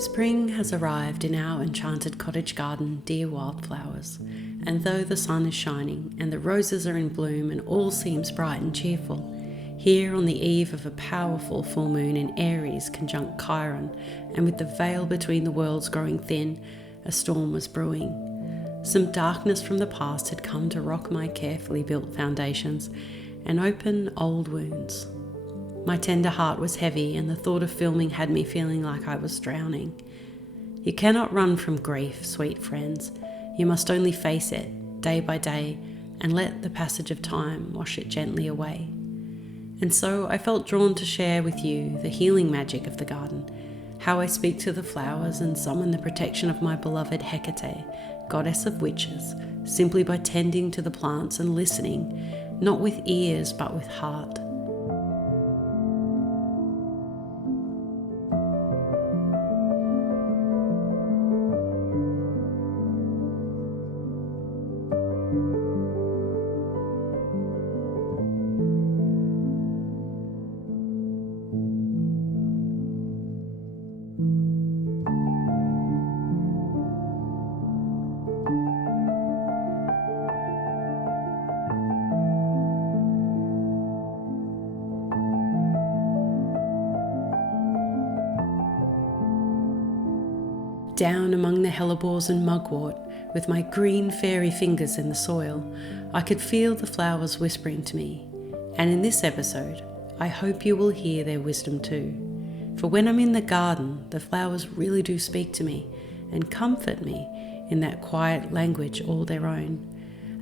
Spring has arrived in our enchanted cottage garden, dear wildflowers, and though the sun is shining and the roses are in bloom and all seems bright and cheerful, here on the eve of a powerful full moon in Aries conjunct Chiron, and with the veil between the worlds growing thin, a storm was brewing. Some darkness from the past had come to rock my carefully built foundations and open old wounds. My tender heart was heavy, and the thought of filming had me feeling like I was drowning. You cannot run from grief, sweet friends. You must only face it, day by day, and let the passage of time wash it gently away. And so I felt drawn to share with you the healing magic of the garden, how I speak to the flowers and summon the protection of my beloved Hecate, goddess of witches, simply by tending to the plants and listening, not with ears but with heart. Down among the Hellebores and Mugwort, with my green fairy fingers in the soil, I could feel the flowers whispering to me. And in this episode, I hope you will hear their wisdom too. For when I'm in the garden, the flowers really do speak to me and comfort me in that quiet language all their own.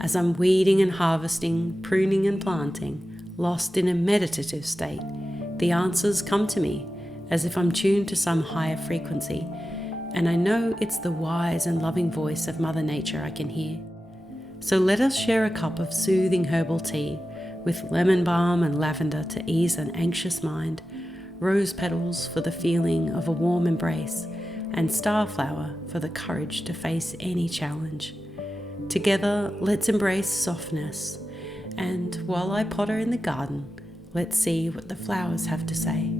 As I'm weeding and harvesting, pruning and planting, lost in a meditative state, the answers come to me as if I'm tuned to some higher frequency, and I know it's the wise and loving voice of Mother Nature I can hear. So let us share a cup of soothing herbal tea with lemon balm and lavender to ease an anxious mind, rose petals for the feeling of a warm embrace, and starflower for the courage to face any challenge. Together, let's embrace softness, and while I potter in the garden, let's see what the flowers have to say.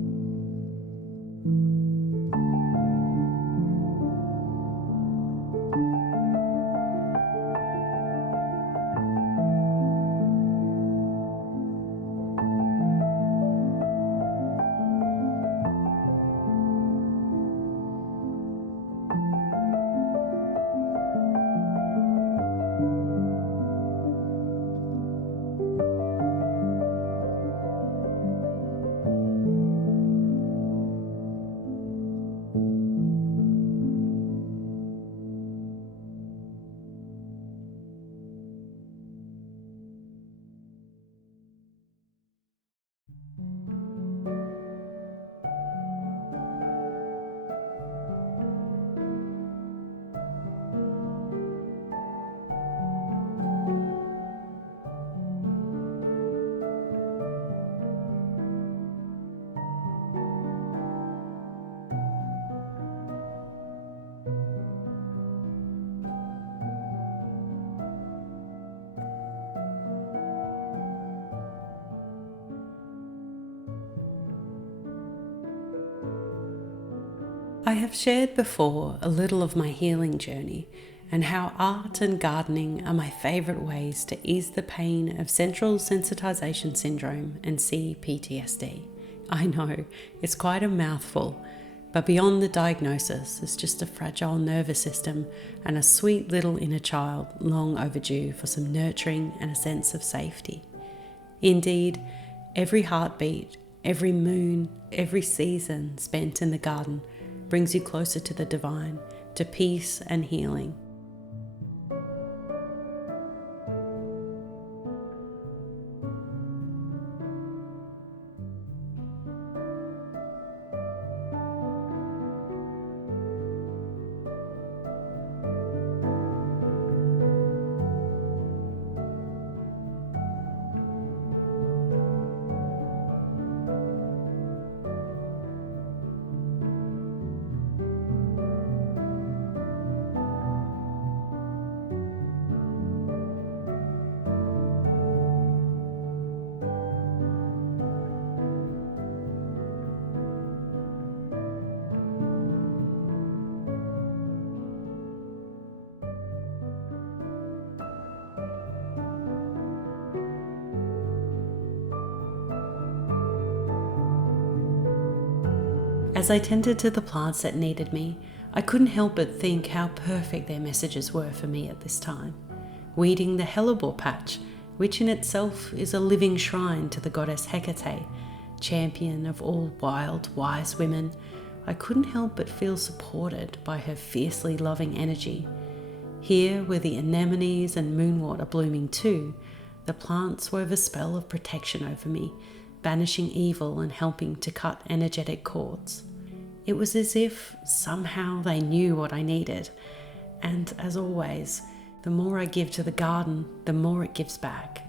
I have shared before a little of my healing journey and how art and gardening are my favourite ways to ease the pain of central sensitization syndrome and CPTSD. I know, it's quite a mouthful, but beyond the diagnosis is just a fragile nervous system and a sweet little inner child long overdue for some nurturing and a sense of safety. Indeed, every heartbeat, every moon, every season spent in the garden brings you closer to the divine, to peace and healing. As I tended to the plants that needed me, I couldn't help but think how perfect their messages were for me at this time. Weeding the Hellebore patch, which in itself is a living shrine to the goddess Hecate, champion of all wild, wise women, I couldn't help but feel supported by her fiercely loving energy. Here, where the anemones and moonwort are blooming too, the plants wove a spell of protection over me, banishing evil and helping to cut energetic cords. It was as if somehow they knew what I needed, and as always, the more I give to the garden, the more it gives back.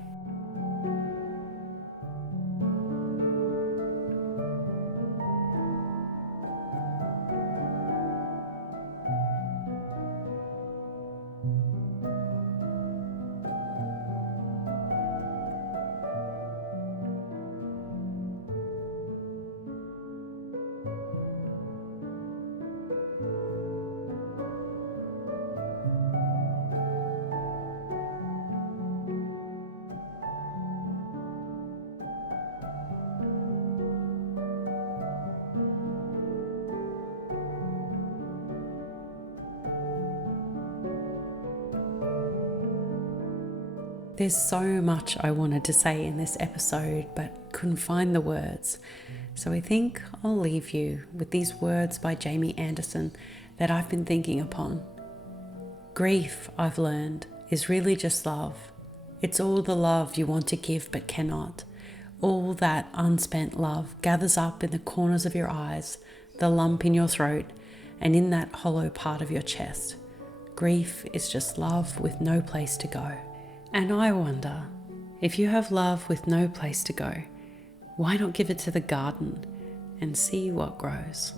There's so much I wanted to say in this episode, but couldn't find the words. So I think I'll leave you with these words by Jamie Anderson that I've been thinking upon. Grief, I've learned, is really just love. It's all the love you want to give but cannot. All that unspent love gathers up in the corners of your eyes, the lump in your throat, and in that hollow part of your chest. Grief is just love with no place to go. And I wonder, if you have love with no place to go, why not give it to the garden and see what grows?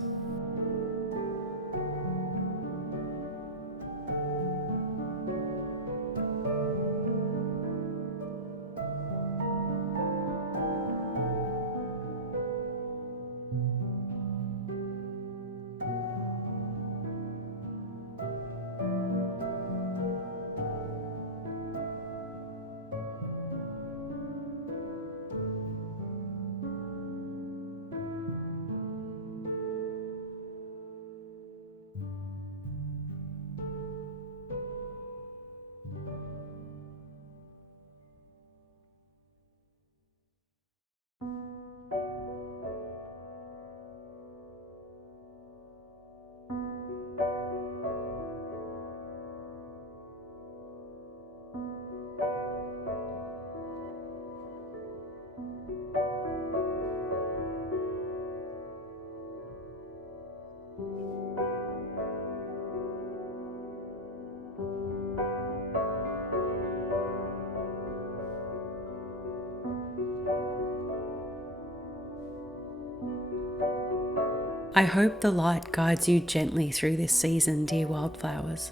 I hope the light guides you gently through this season, dear wildflowers,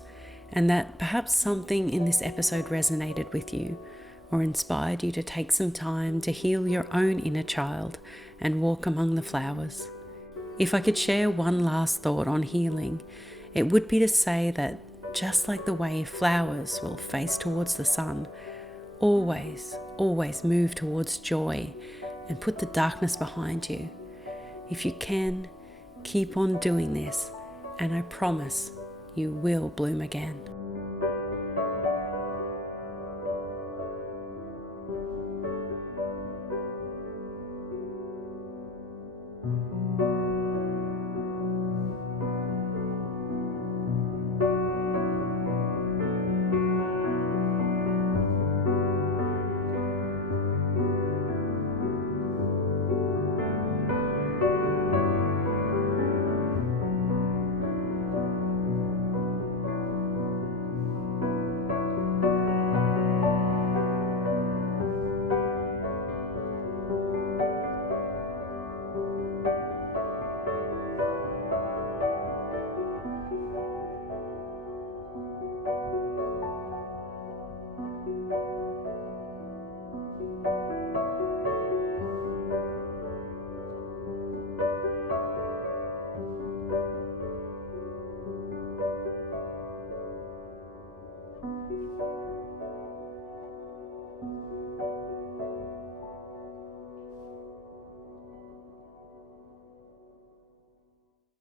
and that perhaps something in this episode resonated with you or inspired you to take some time to heal your own inner child and walk among the flowers. If I could share one last thought on healing, it would be to say that just like the way flowers will face towards the sun, always move towards joy and put the darkness behind you. If you can, keep on doing this, and I promise you will bloom again.